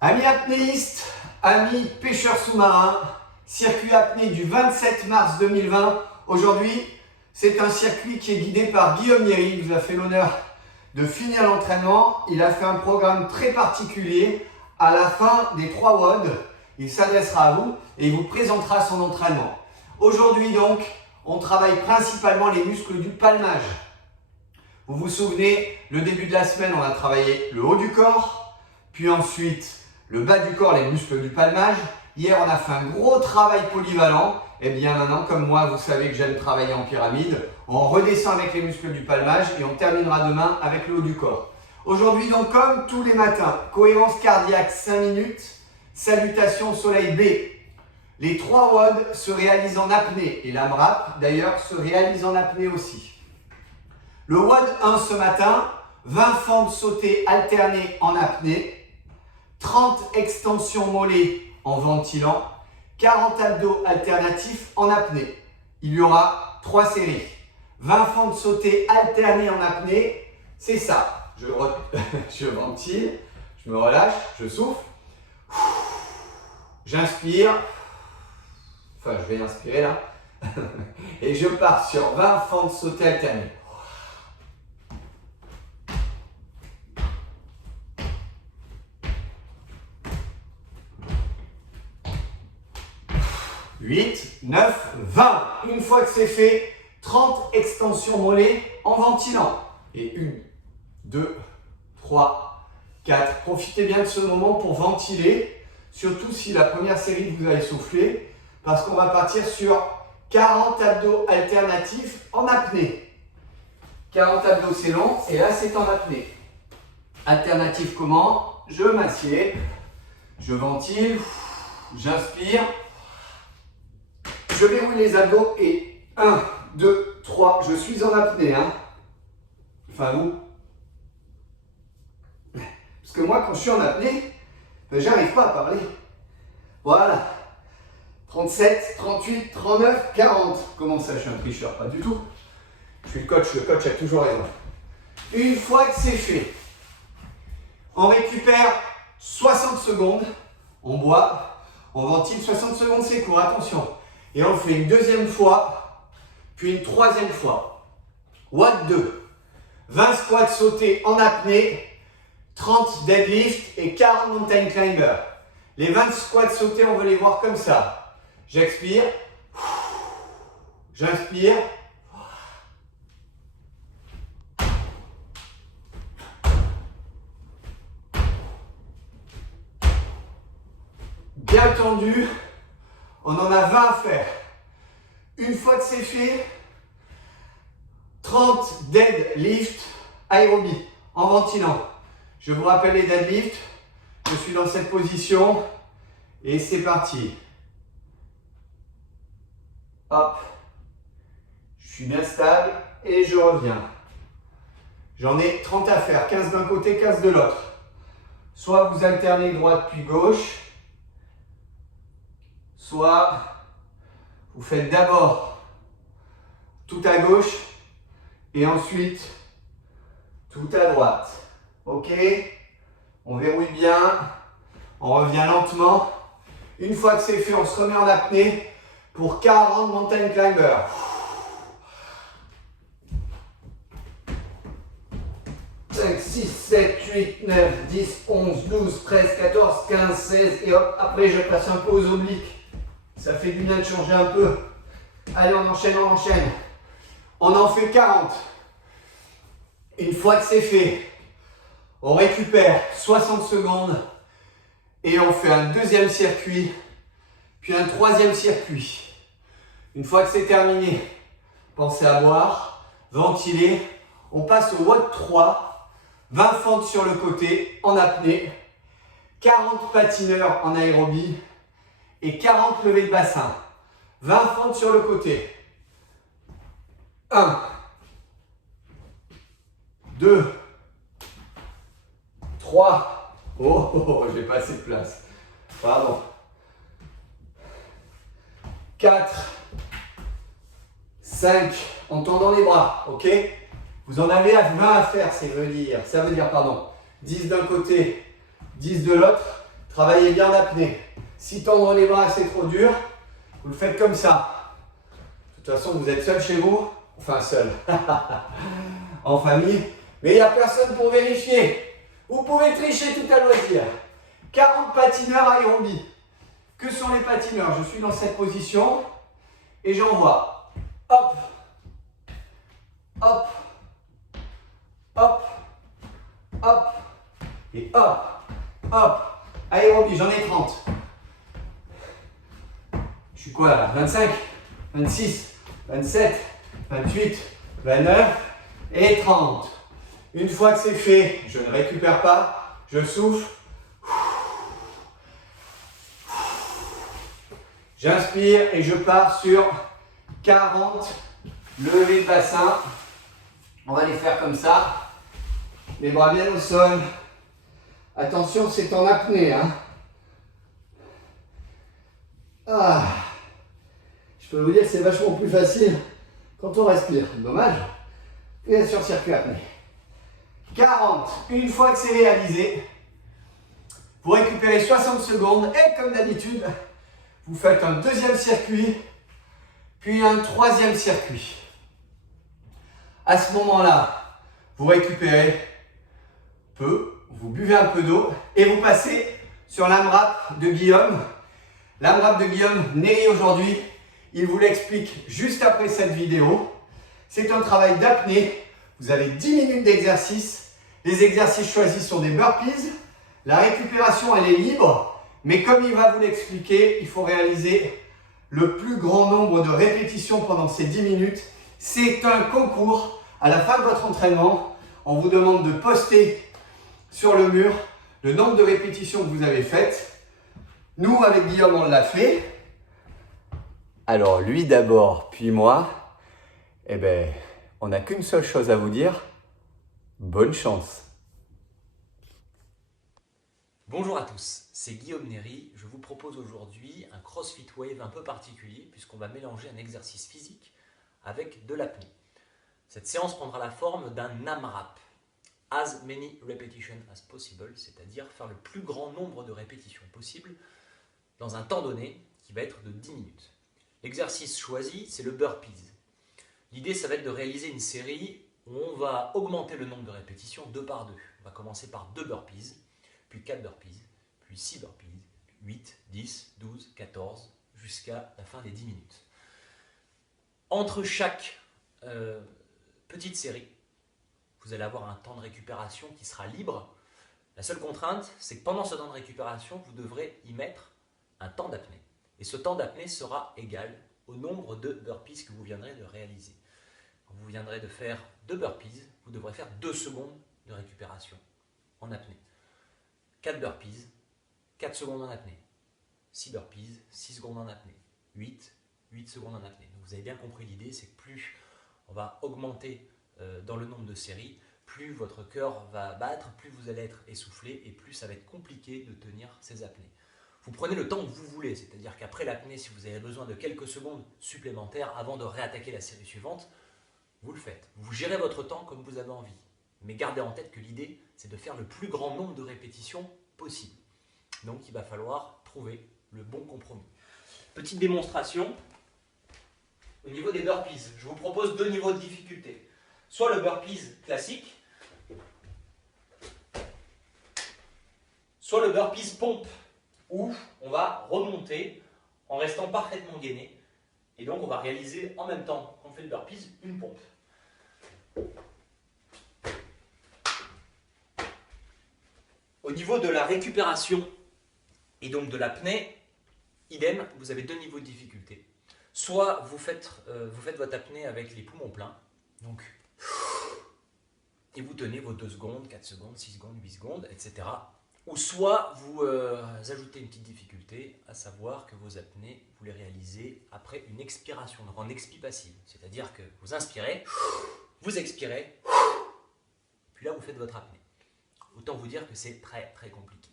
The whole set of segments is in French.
Amis apnéistes, amis pêcheurs sous-marins, circuit apnée du 27 mars 2020. Aujourd'hui, c'est un circuit qui est guidé par Guillaume Nieri. Il vous a fait l'honneur de finir l'entraînement. Il a fait un programme très particulier. À la fin des 3 WOD, il s'adressera à vous et il vous présentera son entraînement. Aujourd'hui donc, on travaille principalement les muscles du palmage. Vous vous souvenez, le début de la semaine, on a travaillé le haut du corps, puis ensuite le bas du corps, les muscles du palmage. Hier, on a fait un gros travail polyvalent. Et bien maintenant, comme moi, vous savez que j'aime travailler en pyramide. On redescend avec les muscles du palmage et on terminera demain avec le haut du corps. Aujourd'hui, donc, comme tous les matins, cohérence cardiaque 5 minutes, salutation soleil B. Les 3 WOD se réalisent en apnée et l'AMRAP, d'ailleurs, se réalise en apnée aussi. Le WOD 1 ce matin, 20 fentes sautées alternées en apnée, 30 extensions mollets en ventilant, 40 abdos alternatifs en apnée. Il y aura 3 séries. 20 fentes sautées alternées en apnée, c'est ça. Je ventile, je me relâche, je souffle. J'inspire. Enfin, je vais inspirer là. Et je pars sur 20 fentes sautées alternées. 8, 9, 20. Une fois que c'est fait, 30 extensions mollets en ventilant. Et 1, 2, 3, 4. Profitez bien de ce moment pour ventiler, surtout si la première série vous a essoufflé, parce qu'on va partir sur 40 abdos alternatifs en apnée. 40 abdos c'est long, et là c'est en apnée. Alternatif comment? Je m'assieds, je ventile, j'inspire. Je verrouille les abdos et 1, 2, 3, je suis en apnée. Enfin vous. Parce que moi quand je suis en apnée, ben, j'arrive pas à parler. Voilà. 37, 38, 39, 40. Comment ça je suis un tricheur? Pas du tout. Je suis le coach a toujours raison. Une fois que c'est fait, on récupère 60 secondes, on boit, on ventile, 60 secondes c'est court, attention. Et on le fait une deuxième fois, puis une troisième fois. WOD 2. 20 squats sautés en apnée, 30 deadlift et 40 mountain climber. Les 20 squats sautés, on veut les voir comme ça. J'expire, j'inspire. Bien tendu. On en a 20 à faire. Une fois que c'est fait, 30 deadlift aérobie en ventilant. Je vous rappelle les deadlifts. Je suis dans cette position et c'est parti. Hop. Je suis bien stable et je reviens. J'en ai 30 à faire, 15 d'un côté, 15 de l'autre. Soit vous alternez droite puis gauche, soit vous faites d'abord tout à gauche et ensuite tout à droite. Ok? On verrouille bien, on revient lentement. Une fois que c'est fait, on se remet en apnée pour 40 mountain climber. 5, 6, 7, 8, 9, 10, 11, 12, 13, 14, 15, 16 et hop, après je passe un peu aux obliques. Ça fait du bien de changer un peu. Allez, on enchaîne, on enchaîne. On en fait 40. Une fois que c'est fait, on récupère 60 secondes et on fait un deuxième circuit, puis un troisième circuit. Une fois que c'est terminé, pensez à boire, ventiler. On passe au WOD 3, 20 fentes sur le côté en apnée, 40 patineurs en aérobie et 40 levées de bassin. 20 fentes sur le côté. 1, 2, 3. Oh, j'ai pas assez de place. Pardon. 4, 5. En tendant les bras, ok? Vous en avez 20 à faire, ça veut dire, 10 d'un côté, 10 de l'autre. Travaillez bien l'apnée. Si tendre les bras c'est trop dur, vous le faites comme ça. De toute façon, vous êtes seul chez vous, enfin seul, en famille, mais il n'y a personne pour vérifier. Vous pouvez tricher tout à loisir. 40 patineurs aérobie. Que sont les patineurs? Je suis dans cette position et j'envoie. Hop, hop, hop, hop, et hop, hop. Aérobie, j'en ai 30. Je suis quoi là? 25, 26, 27, 28, 29 et 30. Une fois que c'est fait, je ne récupère pas, je souffle. J'inspire et je pars sur 40 levées de bassin. On va les faire comme ça. Les bras bien au sol. Attention, c'est en apnée. Hein. Ah. Je peux vous dire que c'est vachement plus facile quand on respire. Dommage. Et sur circuit apnée. 40. Une fois que c'est réalisé, vous récupérez 60 secondes et comme d'habitude, vous faites un deuxième circuit, puis un troisième circuit. À ce moment-là, vous récupérez peu, vous buvez un peu d'eau et vous passez sur l'AMRAP de Guillaume. L'AMRAP de Guillaume Néry aujourd'hui, il vous l'explique juste après cette vidéo. C'est un travail d'apnée. Vous avez 10 minutes d'exercice. Les exercices choisis sont des burpees. La récupération, elle est libre. Mais comme il va vous l'expliquer, il faut réaliser le plus grand nombre de répétitions pendant ces 10 minutes. C'est un concours. À la fin de votre entraînement, on vous demande de poster sur le mur le nombre de répétitions que vous avez faites. Nous, avec Guillaume, on l'a fait. Alors, lui d'abord, puis moi. Eh bien, on n'a qu'une seule chose à vous dire. Bonne chance. Bonjour à tous, c'est Guillaume Néry. Je vous propose aujourd'hui un CrossFit Wave un peu particulier puisqu'on va mélanger un exercice physique avec de l'apnée. Cette séance prendra la forme d'un AMRAP, As Many Repetitions as Possible, c'est-à-dire faire le plus grand nombre de répétitions possible dans un temps donné qui va être de 10 minutes. L'exercice choisi, c'est le burpees. L'idée, ça va être de réaliser une série où on va augmenter le nombre de répétitions 2 par 2. On va commencer par 2 burpees, puis 4 burpees, puis 6 burpees, 8, 10, 12, 14, jusqu'à la fin des 10 minutes. Entre chaque petite série, vous allez avoir un temps de récupération qui sera libre. La seule contrainte, c'est que pendant ce temps de récupération, vous devrez y mettre un temps d'apnée. Et ce temps d'apnée sera égal au nombre de burpees que vous viendrez de réaliser. Quand vous viendrez de faire 2 burpees, vous devrez faire 2 secondes de récupération en apnée. 4 burpees, 4 secondes en apnée. 6 burpees, 6 secondes en apnée. 8 secondes en apnée. Donc vous avez bien compris l'idée, c'est que plus on va augmenter dans le nombre de séries, plus votre cœur va battre, plus vous allez être essoufflé et plus ça va être compliqué de tenir ces apnées. Vous prenez le temps que vous voulez, c'est-à-dire qu'après l'apnée, si vous avez besoin de quelques secondes supplémentaires avant de réattaquer la série suivante, vous le faites. Vous gérez votre temps comme vous avez envie. Mais gardez en tête que l'idée, c'est de faire le plus grand nombre de répétitions possible. Donc il va falloir trouver le bon compromis. Petite démonstration. Au niveau des burpees, je vous propose 2 niveaux de difficulté. Soit le burpees classique, soit le burpees pompe, où on va remonter en restant parfaitement gainé. Et donc on va réaliser en même temps qu'on fait le burpees, une pompe. Au niveau de la récupération et donc de l'apnée, idem, vous avez 2 niveaux de difficulté. Soit vous faites votre apnée avec les poumons pleins, donc, et vous tenez vos 2 secondes, 4 secondes, 6 secondes, 8 secondes, etc. Ou soit vous ajoutez une petite difficulté, à savoir que vos apnées, vous les réalisez après une expiration, donc en expi passive. C'est-à-dire que vous inspirez, vous expirez, puis là vous faites votre apnée. Autant vous dire que c'est très très compliqué.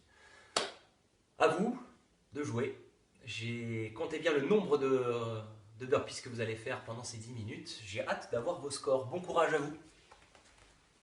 À vous de jouer. J'ai compté bien le nombre de burpees que vous allez faire pendant ces 10 minutes. J'ai hâte d'avoir vos scores. Bon courage à vous!